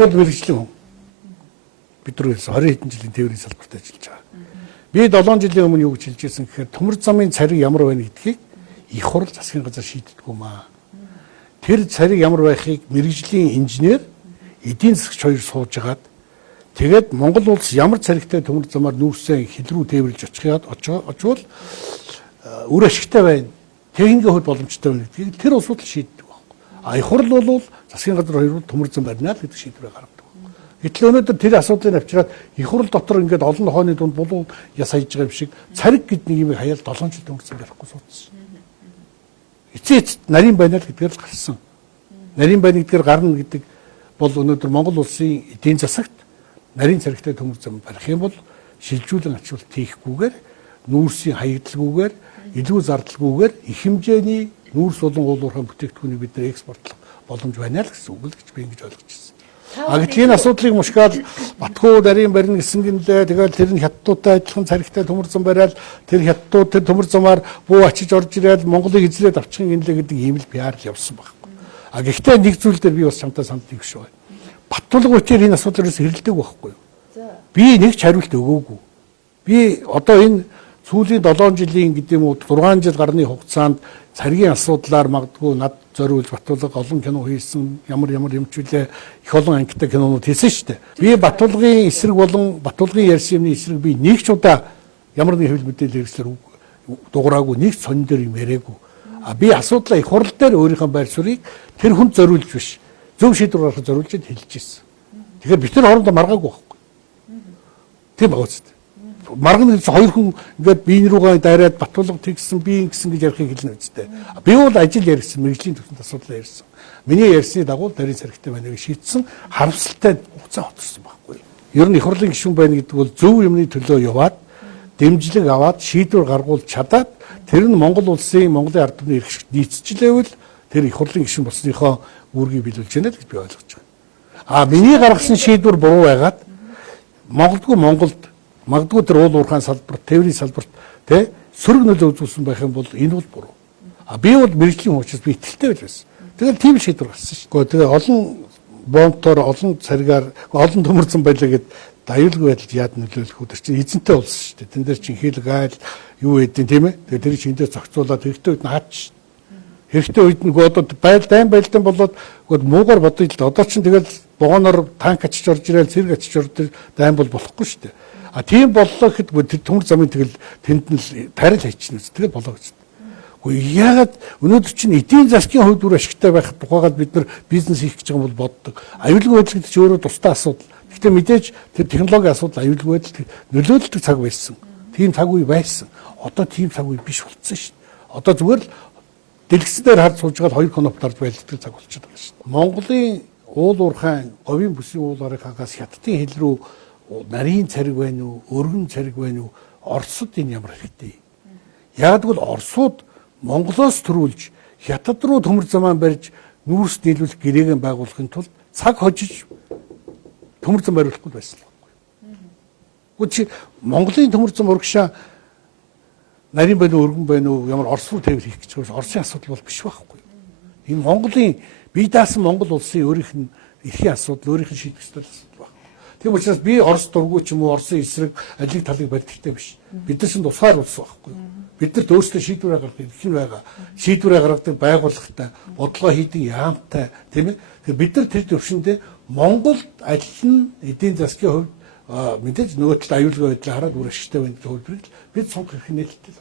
бол мэрэгжлийн хүн. Бид нар 20 хэдэн жилийн тээврийн салбарт ажиллаж байгаа. Би 7 жилийн өмнө юу гэж хэлж ирсэн гэхээр төмөр замын цариг ямар байна гэдгийг их хурл засгийн газар шийддэг юм аа. Тэр цариг ямар байхыг мэрэгжлийн инженер эдийн засагч хоёр сууж агаад тэгээд Монгол улс ямар царигтай төмөр замаар нүүрсэн хил рүү тээвэрлж очвол үр ашигтай байна. Техникийн хувьд боломжтой байна гэдгийг тэр асуудал шийддэг байна. А их хурл бол засгийн газар хоёр төмөр зам барина л гэдэг шийдвэрээ гаргадаг. Гэтэл өнөөдөр тэр асуудлыг авчираад их хурл дотор ингээд олон хооны дунд булуун яс хайж байгаа юм шиг цариг гэдэг нэг юм хаяал 7 жил төмөр зам барихгүй суудсан. Эцээц нарийн байна л гэдгээр л гарсан. Нарийн байна гэдгээр гарна гэдэг бол өнөөдөр Монгол улсын эдийн засагт нарийн царигтай төмөр зам барих юм бол шилжүүлэн ачуулт хийхгүйгээр нүүрсийн хаягдлаггүйгээр илүү зардалгүйгээр их хэмжээний нүүрс болон уулуурхай бүтээгдэхүүнийг бид нэр экспортлох боломж байна л гэсэн үг л гэж би ингэж ойлгож байна. А гэтэл энэ асуудлыг мушгаад Батхуу нарийн барина гэсэн гинлээ. Тэгээд тэр нь хятадтай адилхан царигтай төмөр зам бариад тэр хятадууд тэр төмөр замаар буу очиж орж ирээд Монголыг эзлээд авчихын гинлээ гэдэг ийм л пиар л явсан байхгүй. А гэхдээ нэг зүйл дээр би бас чамтай санддаг шүү. Баттулга учир энэ асуудлаас хэрэлдэг байхгүй юу? Би нэг ч хариулт өгөөгүй. Би одоо энэ сүүлийн 7 жилийн гэдэг юм уу 6 жил гарны хугацаанд царгийн асуудлаар магадгүй над зориулж Баттулга олон кино хийсэн ямар юм ч үлээ их олон ангитай кинонууд хийсэн шүү дээ. Би Баттулгын эсрэг болон Баттулгын ярьсан юмны эсрэг би нэг ч удаа ямар нэг хэвлэл мэдээлэл хэрэгслэр дуграагүй нэг сонин дээр юм яриаггүй. А би асуудлаа их хурл дээр өөрийнхөө байр суурийг тэр хүнд зориулж биш зөв шийдвэр гаргахад зориулж хэлж ирсэн. Тэгэхээр бид нар хоорондоо маргаагүй байхгүй. Тийм байгаа үст. Марган гэж хоёр хүн ингээд биеийн рүүгээ дайраад Баттулга тэгсэн би ингэсэн гэж ярихыг хэлнэ үстэй. Би бол ажил ярьсан, мэрэгжлийн төвчөнд асуудал ярьсан. Миний ярьсны дагуу нарийн царигтай байныг шийдсэн харамсалтай хугацаа хоцорсон байхгүй. Ер нь их хурлын гишүүн байна гэдэг бол зөв юмны төлөө яваад дэмжлэг аваад шийдвэр гаргуулж чадаад тэр нь Монгол улсын Монголын ард түмний эрх нийцчихлээвэл тэр их хурлын гишүүн болсныхоо үүргийг биелүүлж яана л гэж би ойлгож байна. А миний гаргасан шийдвэр буруу байгаад Монголд магадгүй тэр уул уурхайн салбарт, тээврийн салбарт тий сөрөг нөлөө үзүүлсэн байх юм бол энэ бол буруу. А би бол мэрэгжлийн учраас би итгэлтэй байсан. Тэгэл тийм шийдвэр гарсан шүү. Тэгээ олон бомбтоор, олон царигаар, олон төмөр зам байлаа гэд аюулгүй байдалд яад нөлөөлөх үү чинь эзэнтэй болсон шүү дээ. Тэн дээр чинь хил гайл юу гэдэг тийм ээ. Тэгээ тэр чиндээ зохицуулаад хэрэгтэй үед нь хаач. Хэрэгтэй үед нөгөө одоо байлдан болоод муугар бодъё л одоо чинь тэгэл богоноор танк очиж орж ирэл цэрэг очиж орж дайм бол болохгүй шүү дээ. А тийм боллоо гэхэд тэр төмөр замын тэгэл тэнд нь тарил хийчихнэ. Тэгэл болоо гэж. Гэхдээ яагаад өнөөдөр чинь эдийн засгийн хувьд үр ашигтай байхад тухайгаад бид нар бизнес хийх гэж байгаа юм бол боддог. Аюулгүй байдал гэдэг чинь өөрөө тусдаа асуудал. Гэхдээ мэдээж тэр технологийн асуудал аюулгүй байдал нөлөөлдөг цаг байсан. Тийм цаг үе байсан. Одоо тийм цаг үе биш болцсон шүү дээ. Одоо зүгээр л дэлгэцээр харж сууж байгаа 2 коноптард байлдаг цаг болчиход байгаа шүү дээ. Монголын уул уурхайн говийн бүсийн уул орынхаагаас хятадын хил рүү нарийн цариг байна уу, өргөн цариг байна уу, Оросд энэ ямар хэрэгтэй. Яг л Оросууд Монголоос төрүүлж хятад руу төмөр замаа барьж нүүрс дийлүүлэх гэрээгээ байгуулахын тулд цаг хожиж төмөр зам бариулахгүй байсан л байхгүй. Гэхдээ Монголын төмөр зам урагшаа нарийн байна уу, өргөн байна уу, ямар Орос руу тээвэр хийх гэж байгаа Оросын асуудал бол биш байхгүй. Энэ Монголын бие даасан Монгол улсын өөрийнх нь эрхийн асуудал, өөрийнх нь шийдэх ёстой асуудал байна. Тийм учраас би Орос дургүй ч юм уу Оросын эсрэг ажлыг талыг барьдагтай биш. Бид нар чинь тусгаар улс байхгүй. Биднэрт өөрсдөө шийдвэрээ гаргах эрх нь байгаа. Шийдвэрээ гаргадаг байгууллагатай, бодлого хийдэг яамтай, тийм ээ. Тэгэхээр бид нар тэр төвшөндөө Монголд аль нь эдийн засгийн хувьд мэдээж нөгөө талд аюулгүй байдлаа хараад үр ашигтай байна гэж хэлбэрийг бид сонгох эрх нээлттэй.